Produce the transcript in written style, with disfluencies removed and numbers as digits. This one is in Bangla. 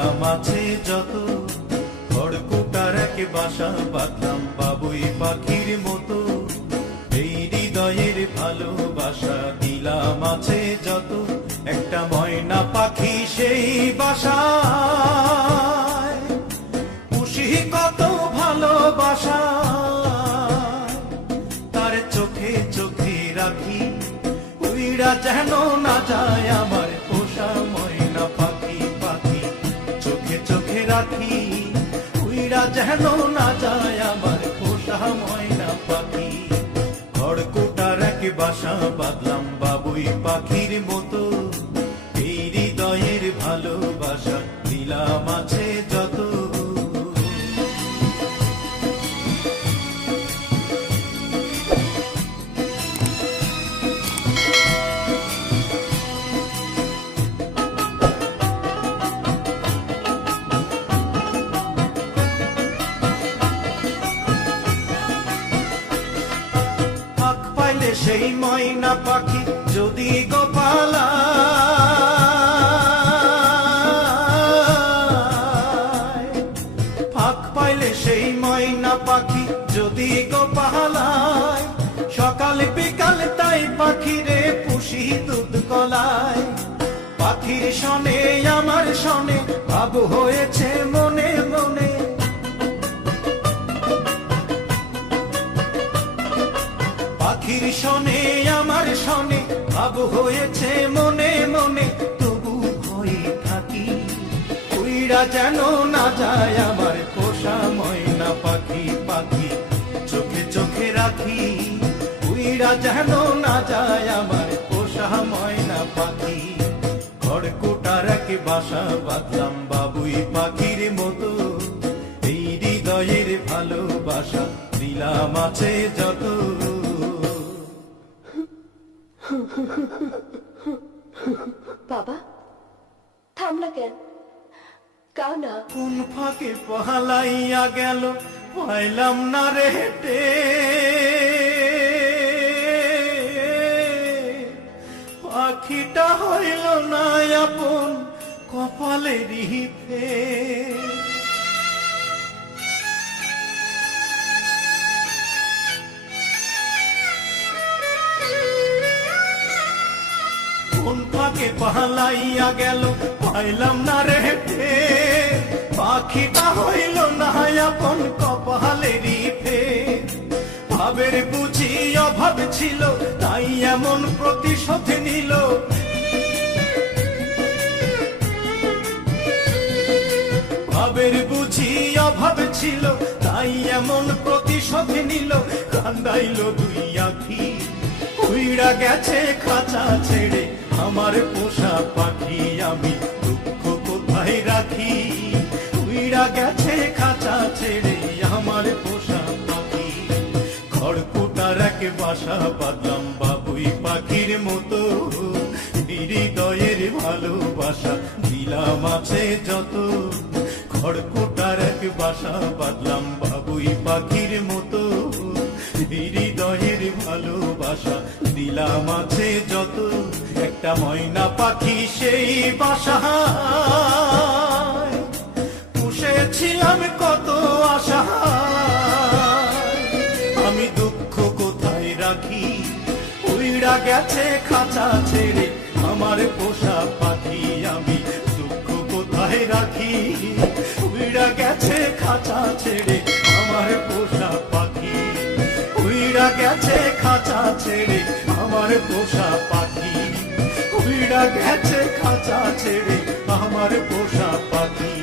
দিলাম আছে যত, খড়কুটার এক বাসা বাঁধলাম বাবুই পাখির মতো। এই হৃদয়ের ভালোবাসা দিলাম আছে যত, একটা ময়না পাখি সেই বাসায় খুশি কত ভালোবাসা, তার চোখে চোখে রাখি উইড়া যেন না যায় আমার পোষা ময়না পাখি। পাখি চোখে চোখে রাখি উইড়া যেন না যায় আমার পোষা ময়না পাখি। খড়কুটার এক বাসা বাঁধলাম বাবুই পাখির মতো, এই হৃদয়ের ভালোবাসা দিলাম আছে যত। সেই ময়না পাখি যদি গোপালা ফাঁক পাইলে, সেই ময়না পাখি যদি গোপালায়, সকালে বিকালে তাই পাখিরে পুষি দুধ কলায়। পাখির শনে আমার শনে ভাব হয়েছে মনে মনে, পাখির শনে আমার শনে ভাব হয়েছে মনে মনে। তবু ভয়ে থাকি উইড়া যেন না যায় আমার পোষা ময়না পাখি। পাখি চোখে চোখে রাখি উইড়া যেন না যায় আমার পোষা ময়না পাখি। খড়কুটার এক বাসা বাঁধলাম বাবুই পাখির মতো, এই হৃদয়ের ভালোবাসা দিলাম আছে যত। বাবা থামলা কেন? কাও না। কোন ফাঁকে পহালাইয়া গেল পাইলাম না রে হেঁটে, পাখিটা হইল না আপন কপালেরই ফের। কোন ফাঁকে পালাইয়া গেল পাইলাম না রে হেঁটে, পাখিটা হইল না আপন কপালেরই ফের। ভাবের বুঝি অভাব ছিল তাই এমন প্রতিশোধ নিল, ভাবের বুঝি অভাব ছিল তাই এমন প্রতিশোধ নিল। কান্দাইল দুই আখি উইড়া গেছে খাঁচা ছেড়ে আমার পোষা পাখি। আমি দুঃখ কোথায় রাখি উইড়া গেছে খাঁচা ছেড়ে আমার পোষা পাখি। খড়কুটার এক বাসা বাঁধলাম বাবুই পাখির মতো, হৃদয়ের ভালোবাসা দিলাম আছে যত। খড়কুটার এক বাসা বাঁধলাম বাবুই পাখির মতো, হৃদয়ের ভালোবাসা দিলাম আছে যত। একটা ময়না পাখি সেই বাসায় পুষেছিলাম কত আশা, আমি দুঃখ কোথায় রাখি উইড়া গেছে খাঁচা ছেড়ে আমার পোষা পাখি। আমি দুঃখ কোথায় রাখি উইড়া গেছে খাঁচা ছেড়ে আমার পোষা পাখি। উইড়া গেছে খাঁচা ছেড়ে আমার পোষা পাখি, উইড়া গেছে খাঁচা ছেড়ে আমার পোষা পাখি।